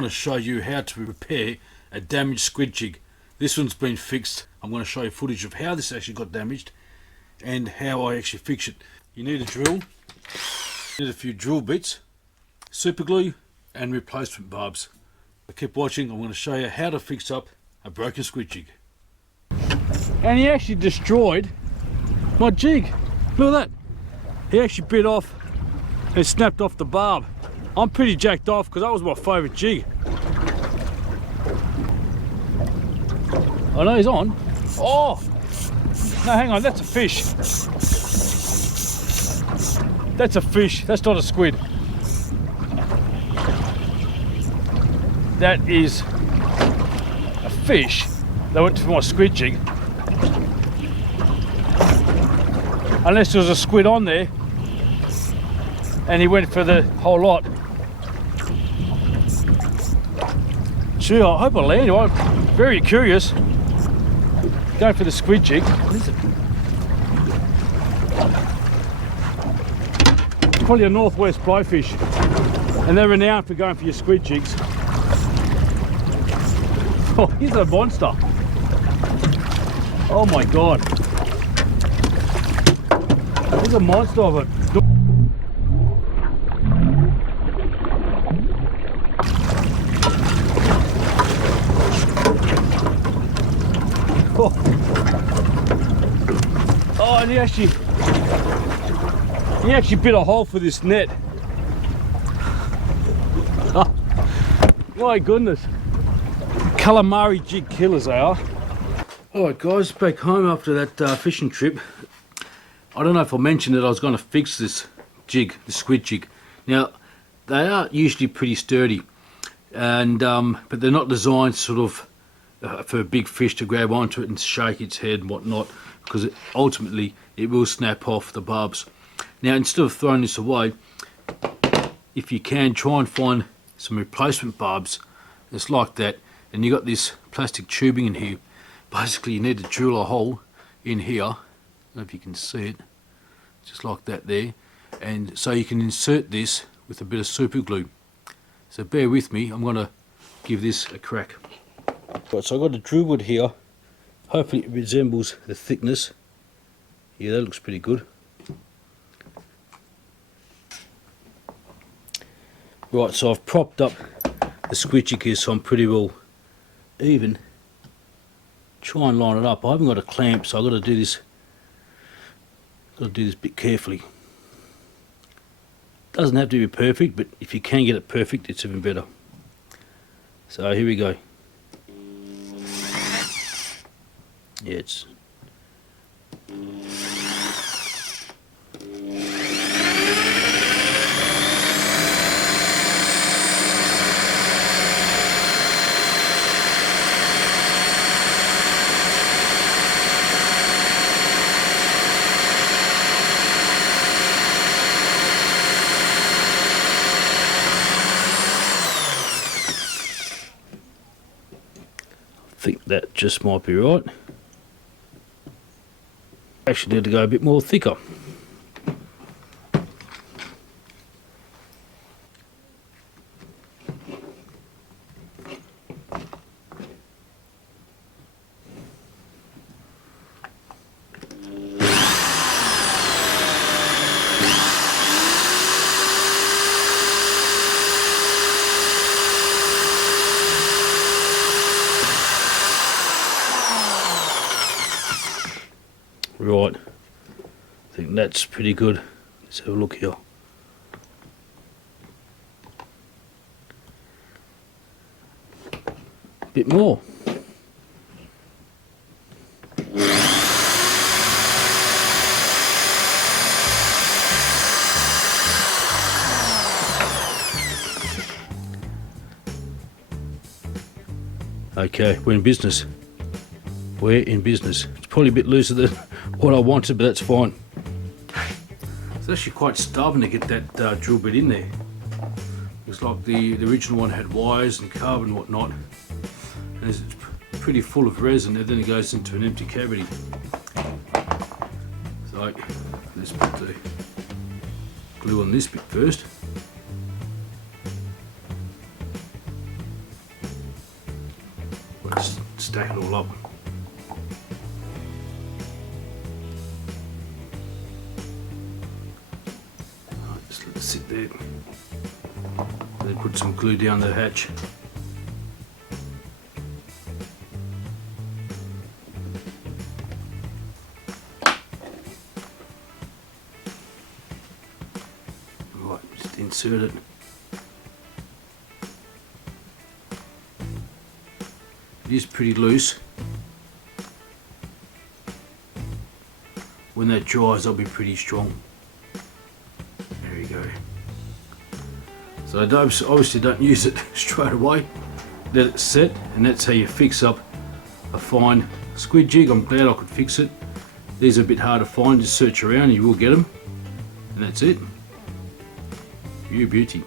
want to show you how to repair a damaged squid jig. This one's been fixed. I'm going to show you footage of how this actually got damaged and how I actually fix it. You need a drill, you need a few drill bits, super glue and replacement barbs. So keep watching. I'm going to show you how to fix up a broken squid jig. And he actually destroyed my jig. Look at that. He actually bit off and snapped off the barb. I'm pretty jacked off because that was my favourite jig. I know he's on. Oh! No, hang on, that's a fish. That's a fish, that's not a squid. That is a fish that went for my squid jig. Unless there was a squid on there and he went for the whole lot. Gee, I hope I land. I'm very curious. Going for the squid jig. What is it? Probably a northwest blowfish. And they're renowned for going for your squid jigs. Oh, here's a monster. Oh my God. There's a monster of it. Oh, and he actually bit a hole for this net. Oh, my goodness. Calamari jig killers they are. Alright guys, back home after that fishing trip. I don't know if I mentioned that I was going to fix this jig, the squid jig. Now, they are usually pretty sturdy, and but they're not designed sort of for a big fish to grab onto it and shake its head and whatnot, because ultimately it will snap off the barbs. Now, instead of throwing this away, if you can, try and find some replacement barbs just like that, and you got this plastic tubing in here. Basically you need to drill a hole in here, I don't know if you can see it, just like that there, and so you can insert this with a bit of super glue. So bear with me, I'm going to give this a crack. Right, so I've got a drill wood here. Hopefully it resembles the thickness. Yeah, that looks pretty good. Right, so I've propped up the squid jig here so I'm pretty well even. Try and line it up. I haven't got a clamp, so I've got to do this. Got to do this a bit carefully. Doesn't have to be perfect, but if you can get it perfect, it's even better. So here we go. Yeah, it's I think that just might be right. Actually need to go a bit more thicker. Right, I think that's pretty good. Let's have a look here. A bit more. Okay, we're in business. We're in business. It's probably a bit looser than what I wanted, but that's fine. It's actually quite stubborn to get that drill bit in there. Looks like the original one had wires and carbon and whatnot. And it's pretty full of resin, and then it goes into an empty cavity. So let's put the glue on this bit first. Just stack it all up. Right, just let it sit there. Then put some glue down the hatch. Right, just insert it. It is pretty loose. When that dries, that'll be pretty strong. There you go. So I obviously don't use it straight away. Let it set, and that's how you fix up a fine squid jig. I'm glad I could fix it. These are a bit hard to find. Just search around and you will get them. And that's it. You beauty.